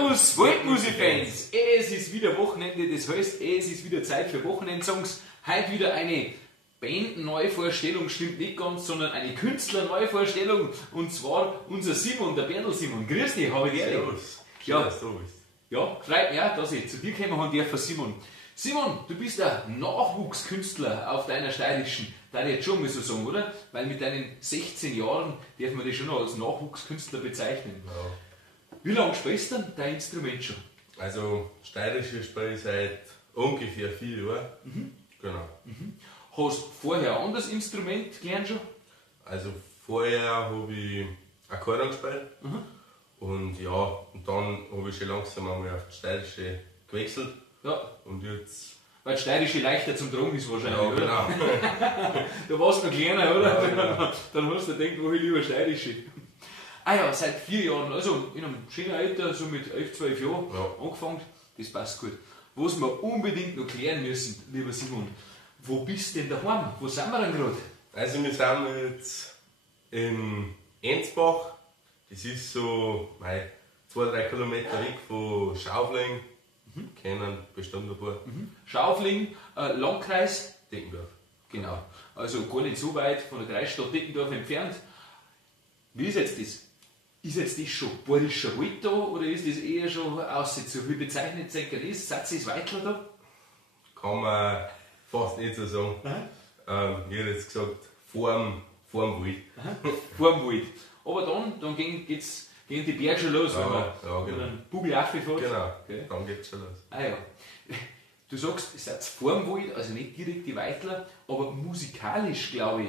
Servus, Waldmusik-Fans! Es ist wieder Wochenende, das heißt, es ist wieder Zeit für Wochenendsongs. Heute wieder eine Band-Neuvorstellung, stimmt nicht ganz, sondern eine Künstler-Neuvorstellung. Und zwar unser Simon, der Berndl Simon. Grüß dich, habe ich dir. Servus. Ja. Dass du bist. Ja, freut mich auch, dass ich zu dir kommen haben dürfen, Simon. Simon, du bist ein Nachwuchskünstler auf deiner steirischen, da ich jetzt schon mal so sagen, oder? Weil mit deinen 16 Jahren dürfen wir dich schon noch als Nachwuchskünstler bezeichnen. Ja. Wie lange spielst du denn dein Instrument schon? Also, steirische spiele ich seit ungefähr 4 Jahren. Genau. Hast du vorher ein anderes Instrument gelernt schon? Also, vorher habe ich Akkordeon gespielt. Und ja, und dann habe ich schon langsam einmal auf das Steirische gewechselt. Ja, Und jetzt. weil das Steirische leichter zum Tragen ist wahrscheinlich, Ja, oder? genau. Du warst noch kleiner, oder? Ja, genau. Dann hast du gedacht, wo ich lieber Steirische. Ah ja, seit 4 Jahren, also in einem schönen Alter, so mit 11, 12 Jahren Ja. angefangen, das passt gut. Was wir unbedingt noch klären müssen, lieber Simon, wo bist du denn daheim? Wo sind wir denn gerade? Also, wir sind jetzt in Ensbach. Das ist so 2-3 Kilometer weg von Schaufling. Kennen bestimmt ein paar. Schaufling, Landkreis, Deckendorf. genau. Also gar nicht so weit von der Kreisstadt Deckendorf entfernt. Wie ist jetzt das? Ist jetzt das schon bayerischer Wald da oder ist das eher schon aussetzen? Wie bezeichnet sich das? Seid ihr das Weitler da? Kann man fast nicht so sagen. Ich hätte jetzt gesagt, vorm Wald. Vor dem Wald. Aber dann gehen die Berge schon los, Ja, wenn man ja, genau. einen Bugel raufgeht. Genau, Okay. dann geht's schon los. Ah ja. Du sagst, ihr seid vor dem Wald, also nicht direkt die Weitler, aber musikalisch, glaube ich,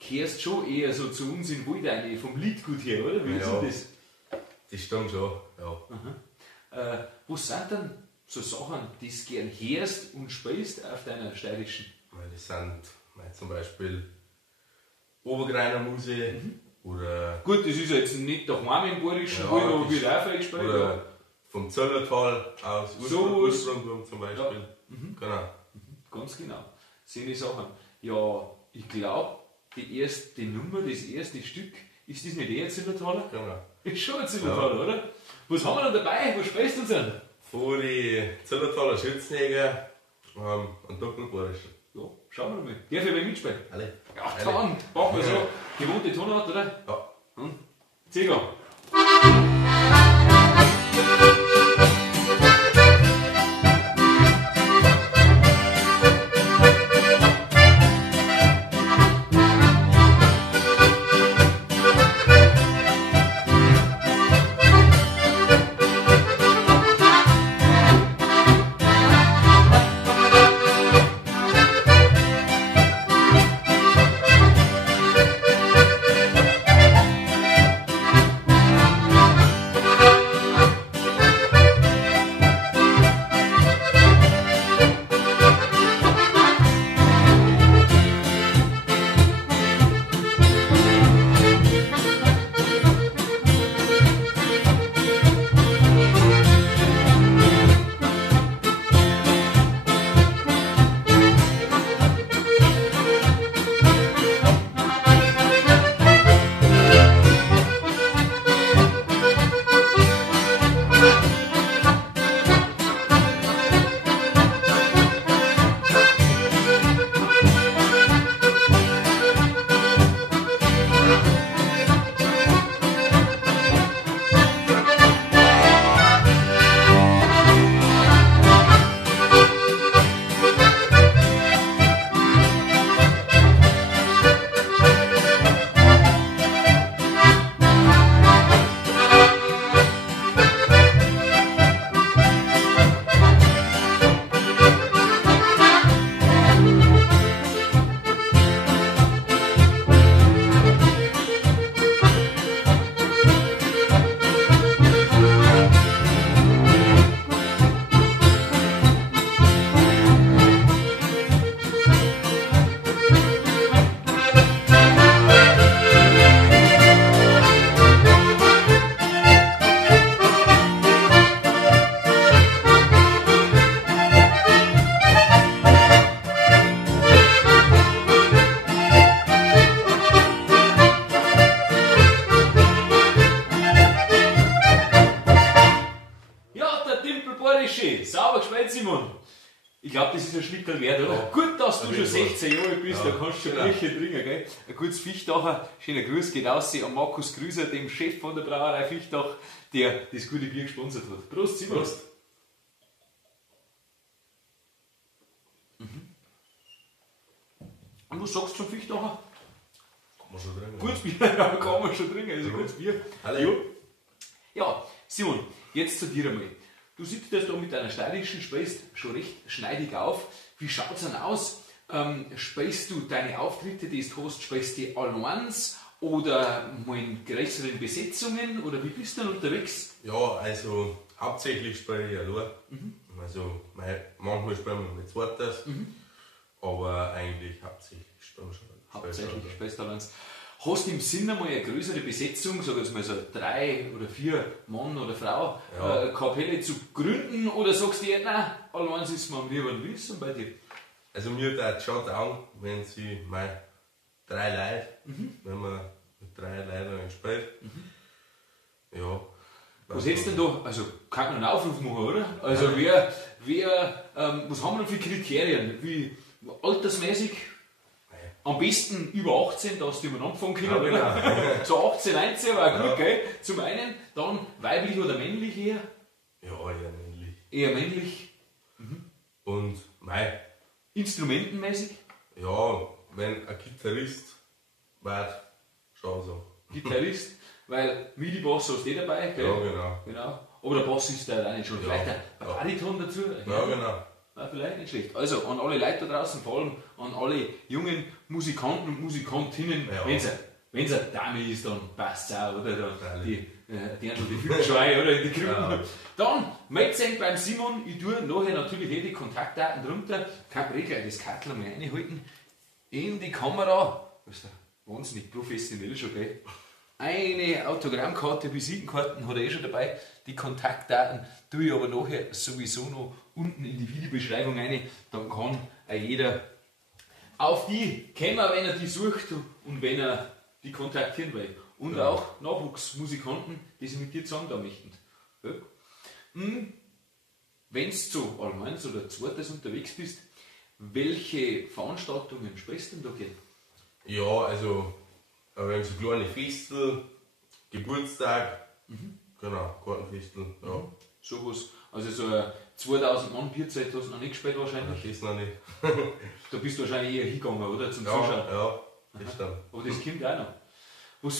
kehrst schon eher so zu uns in den Wald rein, vom Liedgut her, oder? Wie Ja. ist das? Das stimmt schon, ja. Was sind denn so Sachen, die du gern hörst und spielst auf deiner steirischen? Weil das sind zum Beispiel Obergreiner Musik oder, Gut, das ist jetzt nicht daheim im Bayerischen Ja, Wald, aber das- wird auch viel gespielt. Ja. oder vom Zöllertal aus So was. Ursprung zum Beispiel. Genau. Ganz genau. Sind die Sachen. Ja, ich glaube, die erste Nummer, das erste Stück, ist das nicht eher ein Zillertaler? Genau. Ist schon ein Zillertaler, oder? Was haben wir denn dabei? Was spielst du uns denn? Vor die Zöllertaler Schützenjäger und Doppelbayerischen. Ja, schauen wir mal. Darf ich bei mitspielen? Alle. Ja, Alle. dann machen wir so. Gewohnte Tonart, oder? Ja. Ziga. ist ein Schnickerl wert, oder? Ja. Gut, dass du Auf schon jeden Fall. 16 Jahre bist, Ja, da kannst du schon genau. Bierchen trinken, gell? Ein gutes Fichtacher, schöner Gruß geht aus an Markus Grüßer, dem Chef von der Brauerei Fichtach, der das gute Bier gesponsert hat. Prost, Simon. Prost. Und was sagst du zum Fichtacher? Kann man schon drin. Gutes Bier, ja, kann man schon trinken, also gutes Bier. Alle. Ja, Simon, jetzt zu dir einmal. Du siehst das da mit deiner steirischen Speist schon recht schneidig auf. Wie schaut es denn aus? Speist du deine Auftritte, die du hast, speist die alleins oder mal in größeren Besetzungen oder wie bist du denn unterwegs? Ja, also hauptsächlich spiele ich allein. Also manchmal spielen wir mit zweites, aber eigentlich hauptsächlich spielen wir schon. Hauptsächlich spielst du alleins. Hast du im Sinn einmal eine größere Besetzung, sag jetzt mal so 3 oder 4 Mann oder Frau, Ja. Kapelle zu gründen oder sagst du dir, nein, alleins ist mir am liebsten wissen bei dir? Also mir tut es schon an, wenn sie mal 3 Leute, wenn man mit 3 Leuten spielt. Ja. Was hättest du denn da, also kann man einen Aufruf machen, oder? Also was haben wir denn für Kriterien? Wie altersmäßig? Am besten über 18, dass die umeinander fahren können, Ja, oder? genau. So 18, 19 war auch gut, Ja. gell? Zum einen, dann weiblich oder männlich eher? Ja, eher männlich. Eher männlich. Und mei, Instrumentenmäßig? ja, wenn ein Gitarrist war, schon so. Gitarrist, weil MIDI-Bass hast du dabei, gell? Ja, genau. Genau. Aber der Bass ist da auch nicht schon. Ja. Vielleicht ein Ja. Bariton dazu. Ja, genau. Ja, vielleicht nicht schlecht. Also an alle Leute da draußen, vor allem an alle jungen Musikanten und Musikantinnen, Ja. wenn es eine Dame ist, dann passt es auch, oder? Da, Freilich. die Hübschei oder in die Krücken. Ja. Dann meldet euch beim Simon, ich tue nachher natürlich die Kontaktdaten drunter, kann ich gleich das Kartel mal reinhalten in die Kamera. Das ist ja wahnsinnig professionell schon, gell? Eine Autogrammkarte, Visitenkarten hat er schon dabei. Die Kontaktdaten tue ich aber nachher sowieso noch unten in die Videobeschreibung rein. Dann kann auch jeder auf die kommen, wenn er die sucht und wenn er die kontaktieren will. Und Ja. auch Nachwuchsmusikanten, die sich mit dir zusammen da möchten. Ja. Wenn du zu alleins oder zweites unterwegs bist, welche Veranstaltungen spielst du denn da gern? Ja, also, wir haben so kleine Festel, Geburtstag, genau, Gartenfestel, ja. Sowas, also so ein 2000 Mann Bierzeit hast du noch nicht gespielt wahrscheinlich. Das noch nicht. Da bist du wahrscheinlich eher hingegangen, oder? Zum Ja, Zuschauen. ja, das stimmt. Aber das kommt auch noch. Was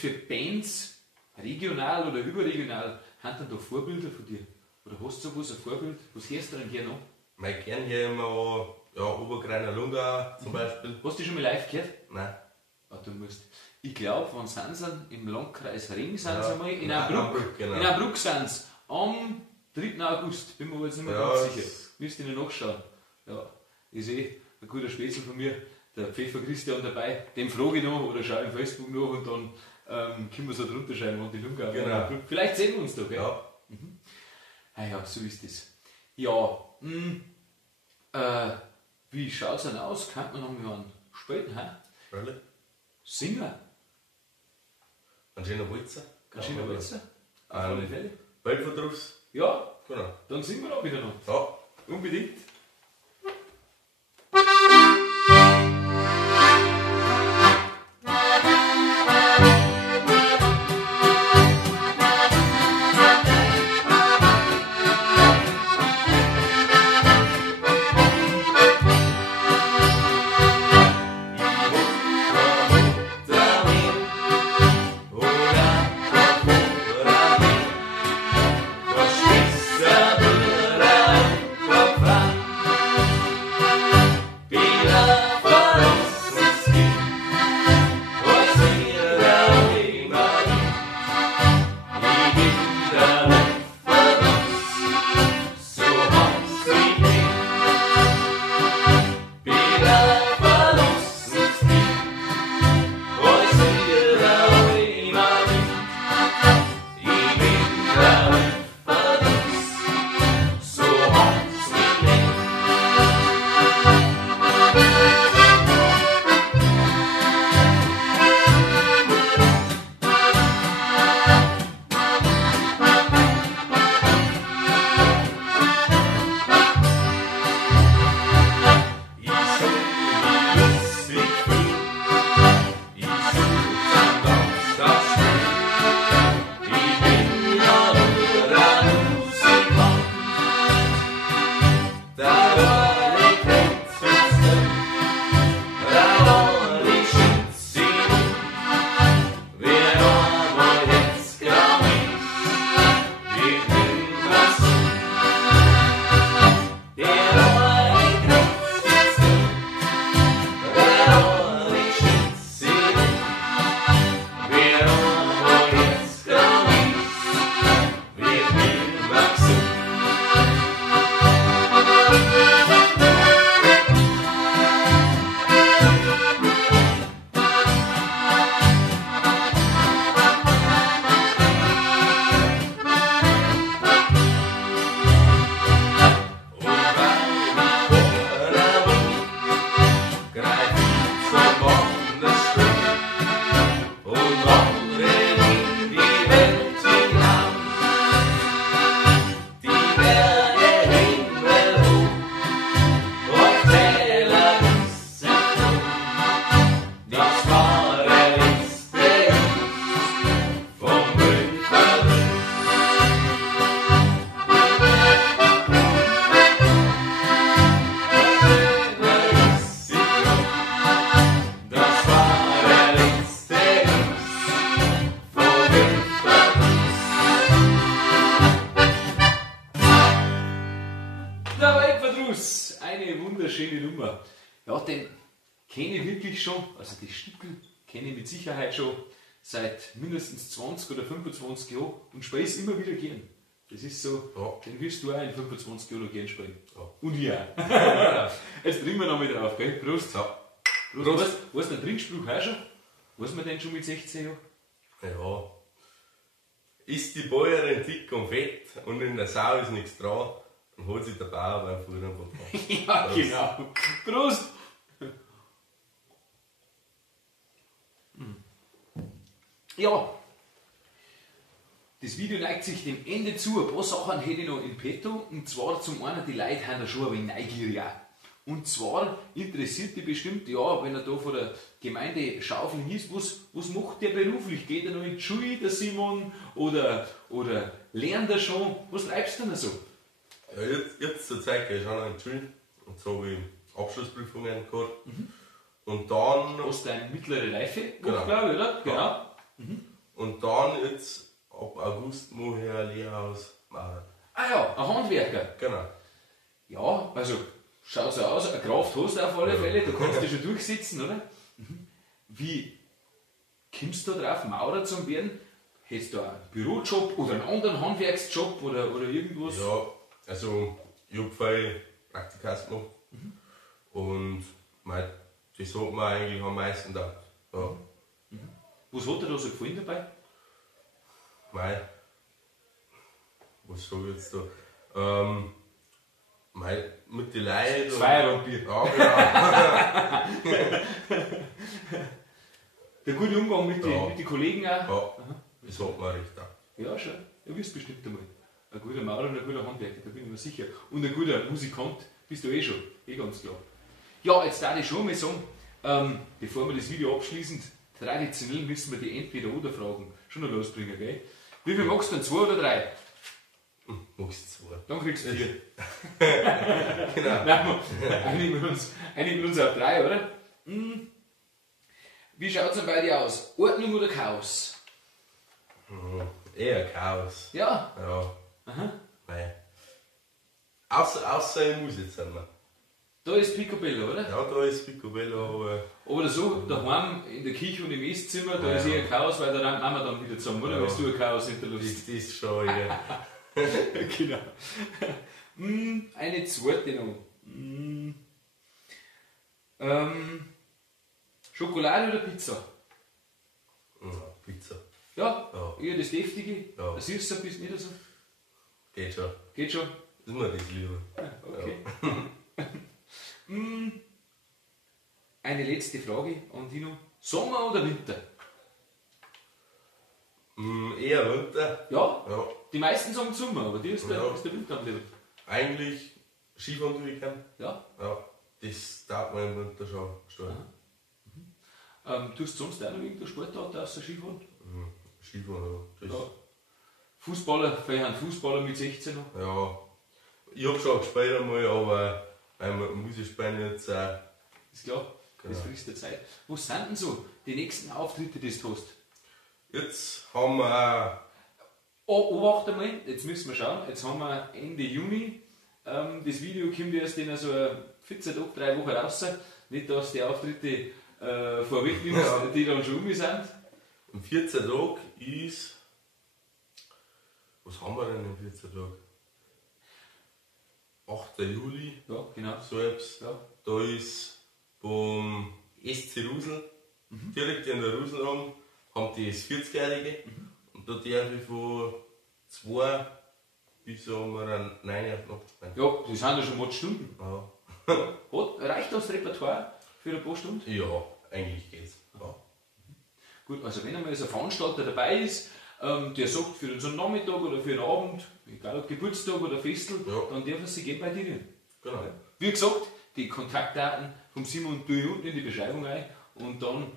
für Bands, regional oder überregional, haben denn da Vorbilder von dir? Oder hast du sowas, ein Vorbild? Was hörst du denn gerne an? Mein gern hier immer, ja, Obergreiner Lunga zum Beispiel. Hast du die schon mal live gehört? Nein. Ah, du musst. Ich glaube, wann sind sie? Im Landkreis Ring sind Ja. sie einmal. In Nein, Aabruck. Aabruck, genau. In Aabruck sind sie. Am 3. August. Bin mir aber jetzt nicht mehr Ja, ganz das- sicher. Müsst ihr noch nachschauen. Ja, ist ein guter Spätzl von mir. Der Pfeffer Christian dabei. Dem frage ich noch oder schaue im Facebook nach und dann können wir so drunter schreiben, wann die Lunga Genau. in Aabruck. Vielleicht sehen wir uns da, gell? Ja, Ah ja, so ist das. Ja, wie schaut es denn aus? Kann man noch mal einen späten freilich. Singen? Ein schöner Walzer. Ein schöner Walzer? Auf alle Fälle. Weltverdruss. Ja, Genau. dann singen wir auch wieder noch. Ja. Unbedingt. Ja, den kenne ich wirklich schon, also die Stückel kenne ich mit Sicherheit schon seit mindestens 20 oder 25 Jahren und spiele es immer wieder gern. Das ist so, den wirst du auch in 25 Jahren noch gern spielen. Ja. Und ich auch. Jetzt trinken wir noch mal drauf, gell? Prost. Ja. Prost. Weißt du den Trinkspruch auch schon? Weiß man den schon mit 16 Jahren? Ja. Ist die Bäuerin dick und fett und in der Sau ist nichts dran, dann holt sich der Bauer beim Fuhren vom Tag. Ja, genau. Prost! Ja, das Video neigt sich dem Ende zu. Ein paar Sachen hätte ich noch in petto. Und zwar zum einen, die Leute haben da schon ein wenig neugierig auch. Und zwar interessiert die bestimmt, ja, wenn er da von der Gemeinde Schaufling ist, was macht der beruflich? Geht er noch in die Schule, der Simon? Oder lernt er schon? Was treibst du denn so? Ja, jetzt zur Zeit gehe ich auch noch in die Schule und so habe ich Abschlussprüfungen gehabt. Und dann. Hast du eine mittlere Reife gemacht, Genau. glaube ich, oder? Genau. Ja. Und dann jetzt ab August mache ich ein Lehrhaus Maurer. Ah ja, ein Handwerker. Genau. Ja, also schaut so aus, eine Kraft hast du auf alle Fälle, du kannst dich schon durchsetzen, oder? Wie kommst du da drauf, Maurer zu werden? Hättest du einen Bürojob oder einen anderen Handwerksjob oder irgendwas? Ja, also ich habe viel Praktikas gemacht. Und das hat mir eigentlich am meisten gedacht. Ja. Was hat dir da so gefallen dabei? Was sage ich jetzt da? Mit den Leuten. Feierabendbier. Ja, genau. Der gute Umgang mit den Kollegen auch? Ja, das hat mir recht gedacht. Ja, schon. Du wirst bestimmt einmal. Ein guter Maurer und ein guter Handwerker, da bin ich mir sicher. Und ein guter Musikant bist du eh schon. Ganz klar. Ja, jetzt darf ich schon mal sagen, bevor wir das Video abschließen, traditionell müssen wir die Entweder-Oder-Fragen schon noch losbringen, gell? Wie viel magst du denn? 2 oder 3? Magst du 2? Dann kriegst du 4. Genau. Nein, einigen wir uns auf 3, oder? Wie schaut es denn bei dir aus? Ordnung oder Chaos? Eher Chaos. Ja. Ja. Aha. Nein. Außer ich muss jetzt einmal. Da ist Picobello, oder? Ja, da ist Picobello. Oder so, daheim in der Küche und im Esszimmer, da Ja. ist eher Chaos, weil da rennt Mama dann wieder zusammen, oder? Ja. Wenn du ein Chaos hinterlässt. Das ist schon eher. Genau. Eine zweite noch. Schokolade oder Pizza? Pizza. Ja, Ja. eher das Deftige. Ja. Das Süße bist du nicht so. Geht schon. Geht schon. Das ist mir das lieber. Okay. Eine letzte Frage an Dino. Sommer oder Winter? Eher runter. Ja, Ja. die meisten sagen Sommer, aber dir ist der, Ja. ist der Winter am Leben. Eigentlich Skifahren tue ich gern. Ja. Ja. Das darf man im Winter schon stark. Tust du sonst auch noch irgendeine Sportart außer Skifahren? Skifahren, ja. Das, Ja. Fußballer, vielleicht ein Fußballer mit 16 noch. ja. Ich habe schon gespielt einmal, aber muss ich spielen jetzt auch. Ist klar, das Genau. frisst der Zeit. Was sind denn so die nächsten Auftritte, die du hast? Jetzt haben wir auch. Obacht einmal, jetzt müssen wir schauen, jetzt haben wir Ende Juni. Das Video kommt erst in so 14 Tage, 3 Wochen raus. Nicht, dass die Auftritte vorwegnimmst, Ja. die dann schon um sind. In 14 Tagen ist. Was haben wir denn in 14 Tagen? 8. Juli, Ja, genau. selbst. Ja. Da ist beim SC Rusel, direkt in der Ruselraum, haben die das 40-Jährige. Und da darf ich von 2 bis um 9 auf Nacht spielen. Ja, das sind ja schon mal Stunden. Ja. Reicht das Repertoire für ein paar Stunden? Ja, eigentlich geht's. Ja. Gut, also wenn einmal so ein Veranstalter dabei ist, der sagt für so einen Nachmittag oder für einen Abend, egal ob Geburtstag oder Festel, Ja. dann darf er sich gerne bei dir. Genau. Wie gesagt, die Kontaktdaten vom Simon tue ich unten in die Beschreibung ein und dann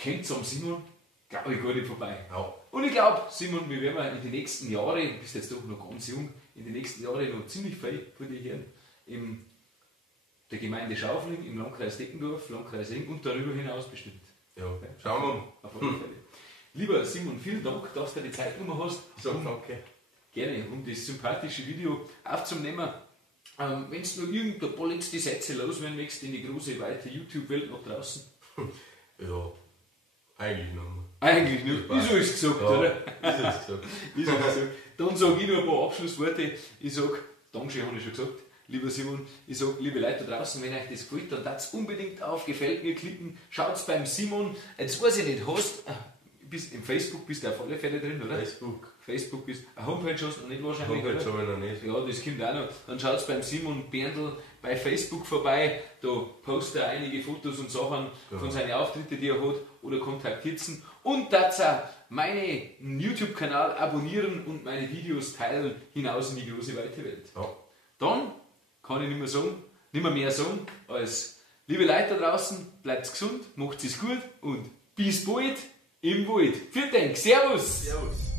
kommt am Simon, glaube ich, gar nicht vorbei. Ja. Und ich glaube, Simon, wir werden in den nächsten Jahren, du bist jetzt doch noch ganz jung, in den nächsten Jahren noch ziemlich viel von dir hören in der Gemeinde Schaufling, im Landkreis Deckendorf, Landkreis Eng und darüber hinaus bestimmt. Ja. Schauen wir mal. Auf alle Fälle. Lieber Simon, vielen Dank, dass du die Zeit genommen hast. Ich sage danke. Gerne, um das sympathische Video aufzunehmen. Wenn du noch irgendein paar letzte Sätze loswerden möchtest in die große, weite YouTube-Welt nach draußen? Ja, eigentlich nicht mehr. Eigentlich nicht. Wieso ist es gesagt, Ja, oder? wieso ist gesagt. Wieso ist es gesagt? Dann sage ich noch ein paar Abschlussworte. Ich sage, Dankeschön, habe ich schon gesagt, lieber Simon. Ich sage, liebe Leute da draußen, wenn euch das gefällt, dann darfst unbedingt auf Gefällt mir klicken. Schaut beim Simon. Jetzt weiß ich nicht, im Facebook bist du auf alle Fälle drin, oder? Facebook bist eine Homepage hast du noch nicht wahrscheinlich, Homepage oder? habe ich noch nicht. Ja, das kommt auch noch. Dann schaut beim Simon Berndl bei Facebook vorbei. Da postet er einige Fotos und Sachen von seinen Auftritten, die er hat, oder kontaktiert ihn. Und dazu auch meinen YouTube-Kanal abonnieren und meine Videos teilen hinaus in die große weite Welt. Ja. Dann kann ich nicht mehr sagen, als liebe Leute da draußen, bleibt gesund, macht es gut und bis bald im Wald. Vielen Dank, Servus! Servus!